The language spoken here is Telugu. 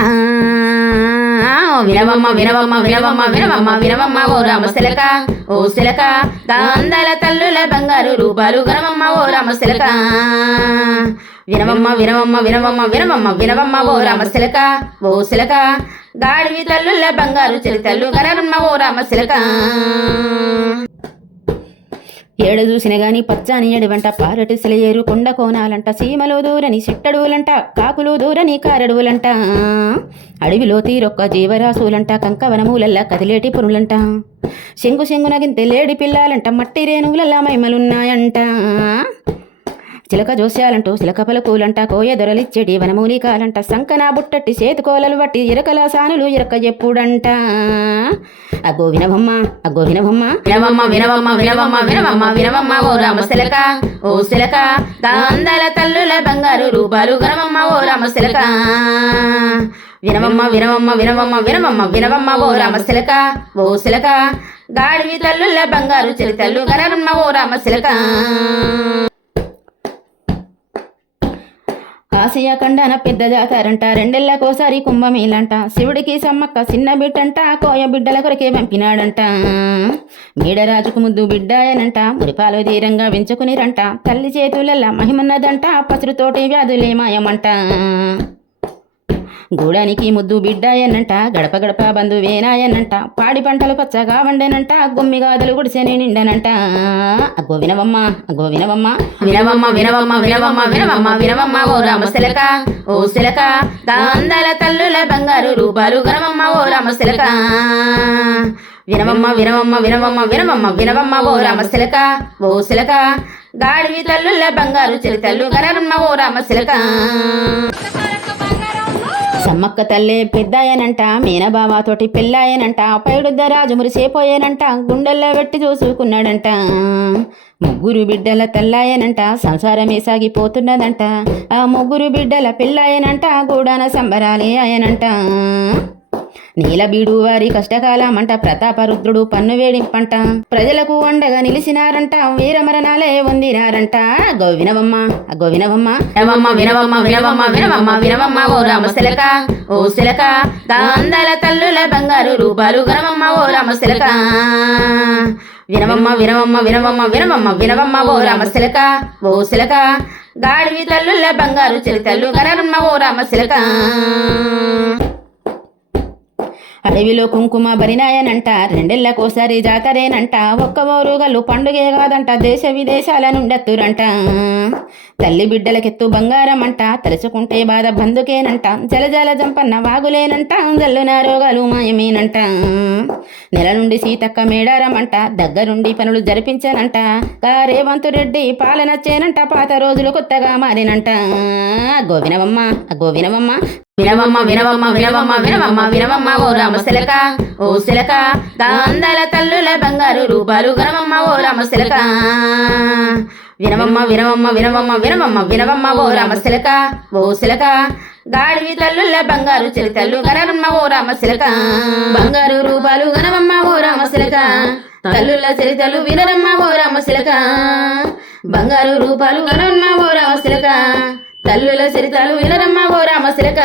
ఆ, వినవమ్మ వినవమ్మ వినవమ్మ వినవమ్మ వినవమ్మ ఓ రామశిలక ఓ శిలక. దాందల తల్లుల బంగారు రూపాలు గనవమ్మ ఓ రామ శిలక వినవమ్మ వినవమ్మ వినవమ్మ వినవమ్మ వినవమ్మ ఓ రామ శిలక ఓ శిలక. గాడివి తల్లుల బంగారు చిరుతల్లు గనమ్మ ఓ రామశిలక. ఏడ చూసిన గాని పచ్చని వెంట పారటి సెలయేరు కొండ కోనాలంట సీమలో దూరని చిట్టడువులంట కాకులు దూరని కారడువులంట. అడవిలో తీరొక్క జీవరాశులంట కంకవనమూలల్లా కదిలేటి పురులంట శంగు శంగున గింతె లేడి పిల్లాలంట మట్టి రేణువులల్లా మైమలున్నాయంట. చిలక జోస్యాలంటూ చిలక పలుకులంట కోయ దొరలిచ్చెడి వనమూలికాలంట సంకన బుట్టట్టి చేతుకోలలు బట్టి ఇరకల సానులు ఇరక ఎప్పుడంట? అగో వినవమ్మ అగో వినవమ్మ. వినవమ్మ వినవమ్మ వినవమ్మ వినవమ్మ వినవమ్మ ఓ రామశిలక ఓ శిలక. దాందల తల్లుల బంగారు రూపాలు గనవమ్మ ఓ రామశిలక వినవమ్మ వినవమ్మ వినవమ్మ వినవమ్మ వినవమ్మ ఓ రామశిలక ఓ శిలక. గాడివి తల్లుల బంగారు చిరుతల్లు గరమ్మ ఓ రామశిలక శిలక. ఖండాన పెద్ద జాతారంట. రెండేళ్ళకోసారి కుంభమేలంట శివుడికి సమ్మక్క చిన్న బిడ్డంట కోయ బిడ్డల కొరకే పంపినాడంట. మేడరాజుకు ముద్దు బిడ్డాయనంట మురిపాలు ధీరంగా పెంచుకునిరంట తల్లి చేతులల్లా మహిమన్నదంట పసురుతోటి వ్యాధులే మాయమంట. గూడానికి ముద్దు బిడ్డాయనంట గడప గడప బంధువేనాయనంట పాడి పంటలు పచ్చగా వండేనంట గుమ్మి గాదలు గుడిసెని నిండనంట. అగ్గో వినవమ్మ అగ్గో వినవమ్మ. వినవమ్మ వినవమ్మ వినవమ్మ వినవమ్మ వినవమ్మ ఓ రామశిలక ఓ శిలక. దాందల తల్లుల బంగారు రూపాలు గనవమ్మ ఓ రామశిలక. వినవమ్మ వినవమ్మ వినవమ్మ వినవమ్మ వినవమ్మ ఓ రామశిలక ఓ శిలక. గాడివి తల్లుల బంగారు చిరుతల్లు గనరమ్మ ఓ రామశిలక. సమ్మక్క తల్లే పెద్దాయనంట మీనబావాతోటి పెళ్ళాయనంట పైడుద్ద రాజు మురిసేపోయానంట గుండెల్లో పెట్టి చూసుకున్నాడంట. ముగ్గురు బిడ్డల తెల్లాయనంట సంసారమే సాగిపోతున్నదంట. ఆ ముగ్గురు బిడ్డల పెళ్ళాయనంట గూడాన సంబరాలే ఆయనంట. నీలబీడు వారి కష్టకాలమంట ప్రతాపరుద్రుడు పన్ను వేడింపంట. ప్రజలకు అండగా నిలిచినారంట వీరమరణాలే వందినారంట గోవినవమ్మ గోవినవమ్మ వినవమ్మ. వినవమ్మ వినవమ్మ వినవమ్మ వినవమ్మ ఓ రామశిలక ఓ శిలక. దాందల తల్లుల బంగారు రూపాలు గరమమ్మ ఓ రామశిలక. వినవమ్మ వినవమ్మ వినవమ్మ వినవమ్మ వినవమ్మ ఓ రామశిలక ఓ శిలక. గాడివి తల్లుల బంగారు చిరుతల్లు గనరమ్మ ఓ రామశిలక. అడవిలో కుంకుమ బరినాయనంట రెండేళ్ళకోసారి జాతరేనంట ఒక్క ఓరుగలు పండుగే కాదంట దేశ విదేశాల నుండెత్తురంట. తల్లి బిడ్డలకెత్తు బంగారం అంట తలుచుకుంటే బాధ బందుకేనంట జలజల జంపన్న వాగులేనంట జల్లున రోగాలు మాయమేనంట. నెల నుండి సీతక్క మేడారమంట దగ్గరుండి పనులు జరిపించానంట రేవంతు రెడ్డి పాలనచ్చేనంట పాత రోజులు కొత్తగా మారినంట. గోవినవమ్మ గోవినవమ్మ. వినవమ్మ వినవమ్మ వినవమ్మ వినవమ్మ వినవమ్మ ఓ రామ శిలక ఓ శిలక. దాందల తల్లుల బంగారు రూపాలు గనవమ్మ ఓ రామశిలక. వినవమ్మ వినవమ్మ వినవమ్మ వినవమ్మ వినవమ్మ ఓ రామశిలక ఓ శిలక. గాడివి తల్లుల బంగారు చిరుతల్లు గనరమ్మ ఓ రామ శిలక బంగారు రూపాలు గనవమ్మ ఓ రామశిలక. తల్లుల చరితలు వినరమ్మ ఓ రామశిలక. బంగారు రూపాలు గనరమ్మ ఓ రామశిలక. తల్లుల చరితలు వినరమ్మ ఓ రామశిలక.